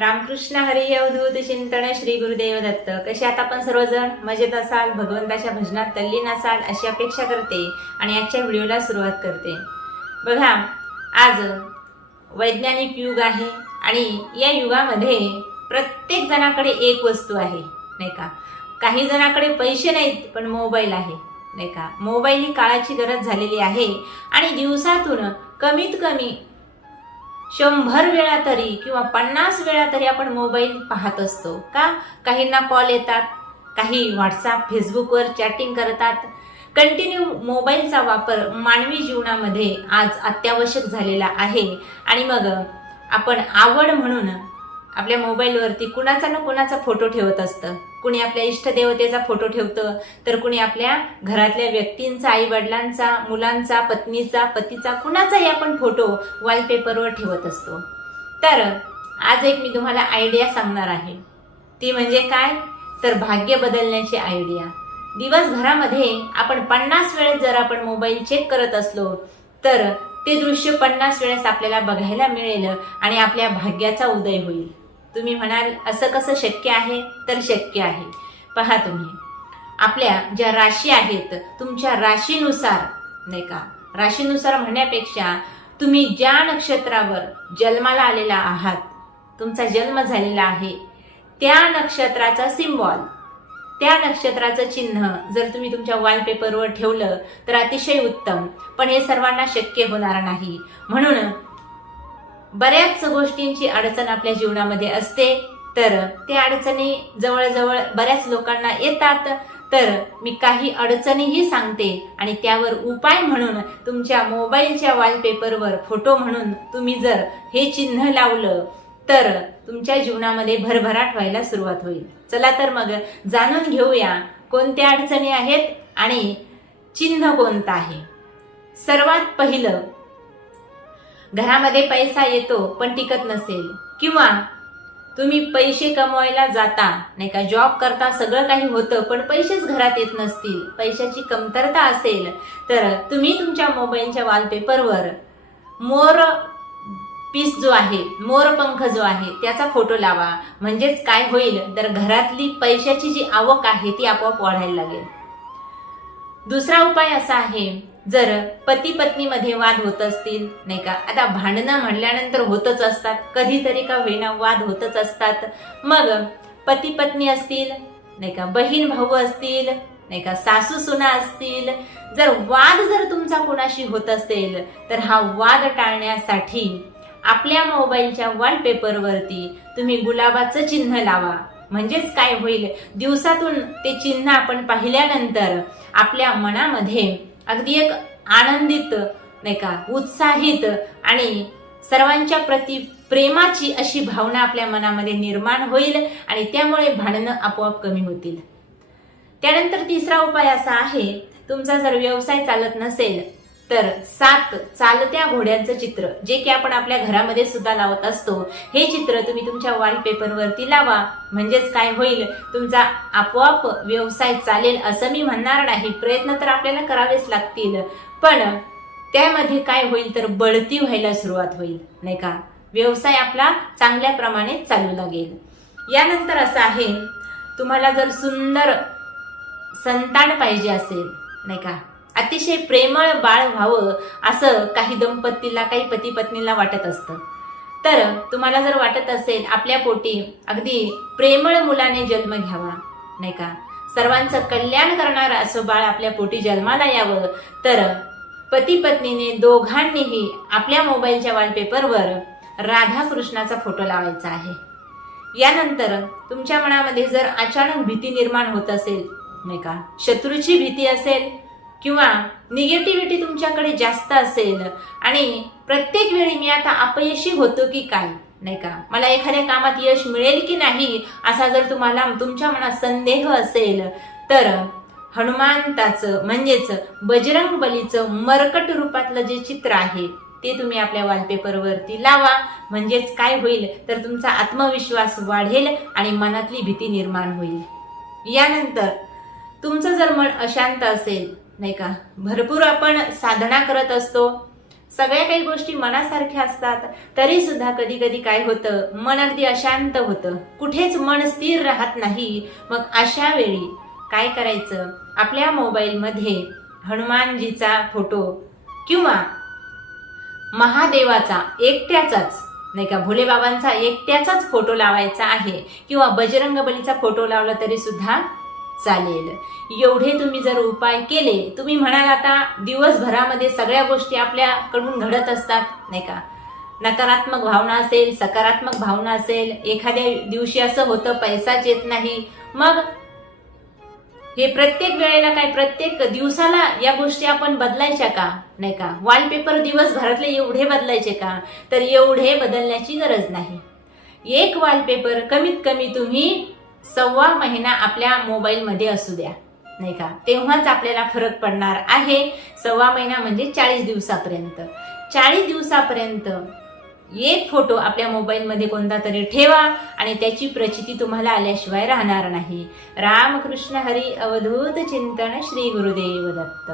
रामकृष्ण हरी अवधूत चिंतन श्री गुरुदेव दत्त. कसे आता आपण सर्वजण? मजेत असाल? भगवंताच्या भजनात तल्लीन असाल अशी अपेक्षा करते आणि आजच्या व्हिडिओला सुरुवात करते. बघा आज वैज्ञानिक युग आहे आणि या युगामध्ये प्रत्येक जणाकडे एक वस्तू आहे नाही का? काही जणाकडे पैसे नाहीत पण मोबाईल आहे नाही का? मोबाईल ही काळाची गरज झालेली आहे आणि दिवसातून कमीत कमी शंभर वेळा तरी किंवा पन्नास वेळा तरी आपण मोबाईल पाहत असतो का? काहींना कॉल येतात काही व्हॉट्सअप फेसबुकवर चॅटिंग करतात. कंटिन्यू मोबाईलचा वापर मानवी जीवनामध्ये आज अत्यावश्यक झालेला आहे. आणि मग आपण आवड म्हणून आपल्या मोबाईलवरती कुणाचा ना कुणाचा फोटो ठेवत असतं. कुणी आपल्या इष्टदेवतेचा फोटो ठेवतं तर कुणी आपल्या घरातल्या व्यक्तींचा आई वडिलांचा मुलांचा पत्नीचा पतीचा कुणाचाही आपण फोटो वॉलपेपरवर ठेवत असतो. तर आज एक मी तुम्हाला आयडिया सांगणार आहे. ती म्हणजे काय? तर भाग्य बदलण्याची आयडिया दिवसभरामध्ये आपण पन्नास वेळेस जर आपण मोबाईल चेक करत असलो तर ते दृश्य पन्नास वेळेस आपल्याला बघायला मिळेल आणि आपल्या भाग्याचा उदय होईल. तुम्ही म्हणाल असं कसं शक्य आहे? तर शक्य आहे. पहा तुम्ही. आपल्या ज्या राशी आहेत तुमच्या राशीनुसार नाही का? राशीनुसार म्हणण्यापेक्षा तुम्ही ज्या नक्षत्रावर जन्माला आलेला आहात तुमचा जन्म झालेला आहे त्या नक्षत्राचा सिम्बॉल त्या नक्षत्राचं चिन्ह जर तुम्ही तुमच्या वॉलपेपरवर ठेवलं तर अतिशय उत्तम. पण हे सर्वांना शक्य होणार नाही. म्हणून बऱ्याच गोष्टींची अडचण आपल्या जीवनामध्ये असते तर त्या अडचणी जवळजवळ बऱ्याच लोकांना येतात. तर मी काही अडचणीही सांगते आणि त्यावर उपाय म्हणून तुमच्या मोबाईलच्या वॉलपेपरवर फोटो म्हणून तुम्ही जर हे चिन्ह लावलं तर तुमच्या जीवनामध्ये भरभराट व्हायला सुरुवात होईल. चला तर मग जाणून घेऊया कोणत्या अडचणी आहेत आणि चिन्ह कोणतं आहे. सर्वात पहिलं घरामध्ये पैसा येतो पण टिकत नसेल. किंवा तुम्ही पैसे कमवायला जाता नाही का जॉब करता सगळं काही होतं पण पैसेच घरात येत नसतील पैशाची कमतरता असेल तर तुम्ही तुमच्या मोबाईलच्या वॉलपेपरवर मोर पीस जो आहे मोर पंख जो आहे त्याचा फोटो लावा. म्हणजेच काय होईल तर घरातली पैशाची जी आवक आहे ती आपोआप वाढायला लागेल. दुसरा उपाय असा आहे जर पती पत्नीमध्ये वाद होत असतील नाही का? आता भांडणं म्हणल्यानंतर होतच असतात. कधीतरी का वेणा वाद होतच असतात. मग पती पत्नी असतील नाही का? बहीण भाऊ असतील नाही का? सासू सुना असतील. जर वाद जर तुमचा कोणाशी होत असेल तर हा वाद टाळण्यासाठी आपल्या मोबाईलच्या वॉलपेपरवरती तुम्ही गुलाबाचं चिन्ह लावा. म्हणजेच काय होईल? दिवसातून ते चिन्ह आपण पाहिल्यानंतर आपल्या मनामध्ये अगदी एक आनंदित नाही का उत्साहित आणि सर्वांच्या प्रती प्रेमाची अशी भावना आपल्या मनामध्ये निर्माण होईल आणि त्यामुळे भांडणं आपोआप कमी होतील. त्यानंतर तिसरा उपाय असा आहे तुमचा जर व्यवसाय चालत नसेल तर सात चालत्या घोड्यांचं चित्र जे की आपण आपल्या घरामध्ये सुद्धा लावत असतो हे चित्र तुम्ही तुमच्या वॉलपेपरवरती लावा. म्हणजेच काय होईल? तुमचा आपोआप व्यवसाय चालेल असं मी म्हणणार नाही. प्रयत्न तर आपल्याला करावेच लागतील. पण त्यामध्ये काय होईल तर बढती व्हायला सुरुवात होईल नाही का? व्यवसाय आपला चांगल्या प्रमाणे चालू लागेल. यानंतर असं आहे तुम्हाला जर सुंदर संतान पाहिजे असेल नाही का? अतिशय प्रेमळ बाळ व्हावं असं काही दंपतीला काही पती पत्नीला वाटत असतं. तर तुम्हाला जर वाटत असेल आपल्या पोटी अगदी प्रेमळ मुलाने जन्म घ्यावा नाही का? सर्वांचं कल्याण करणारं असं बाळ आपल्या पोटी जन्माला यावं तर पती पत्नीने दोघांनीही आपल्या मोबाईलच्या वॉलपेपरवर राधाकृष्णाचा फोटो लावायचा आहे. यानंतर तुमच्या मनामध्ये जर अचानक भीती निर्माण होत असेल नाही का? शत्रूची भीती असेल किंवा निगेटिव्हिटी तुमच्याकडे जास्त असेल आणि प्रत्येक वेळी मी आता अपयशी होतो की काय नाही का? मला एखाद्या कामात यश मिळेल की नाही असा जर तुम्हाला तुमच्या मनात संदेह असेल तर हनुमंताचं म्हणजेच बजरंग बलीचं मरकट रूपातलं जे चित्र आहे ते तुम्ही आपल्या वॉलपेपरवरती लावा. म्हणजेच काय होईल तर तुमचा आत्मविश्वास वाढेल आणि मनातली भीती निर्माण होईल. यानंतर तुमचं जर मन अशांत असेल नाही का? भरपूर आपण साधना करत असतो. सगळ्या काही गोष्टी मनासारख्या असतात. तरी सुद्धा कधी कधी काय होतं? मन अगदी अशांत होतं. कुठेच मन स्थिर राहत नाही. मग अशा वेळी काय करायचं? आपल्या मोबाईलमध्ये हनुमानजीचा फोटो किंवा महादेवाचा एकट्याचाच नाही का भोलेबाबांचा एकट्याचाच फोटो लावायचा आहे. किंवा बजरंग बलीचा फोटो लावला तरी सुद्धा चालेल. एवढे तुम्ही जर उपाय केले तुम्ही म्हणाल आता दिवसभरामध्ये सगळ्या गोष्टी आपल्याकडून घडत असतात नाही का? नकारात्मक भावना असेल सकारात्मक भावना असेल एखाद्या दिवशी असं होतं पैसाच येत नाही मग हे प्रत्येक वेळेला काय प्रत्येक दिवसाला या गोष्टी आपण बदलायच्या का? नाही का? वॉलपेपर दिवसभरातले एवढे बदलायचे का? तर एवढे बदलण्याची गरज नाही. एक वॉलपेपर कमीत कमी तुम्ही सव्वा महिना आपल्या मोबाईलमध्ये असू द्या नाही का? तेव्हाच आपल्याला फरक पडणार आहे. सव्वा महिना म्हणजे चाळीस दिवसापर्यंत. चाळीस दिवसापर्यंत एक फोटो आपल्या मोबाईलमध्ये कोणता तरी ठेवा आणि त्याची प्रचिती तुम्हाला आल्याशिवाय राहणार नाही. रामकृष्ण हरी अवधूत चिंतन श्री गुरुदेव दत्त.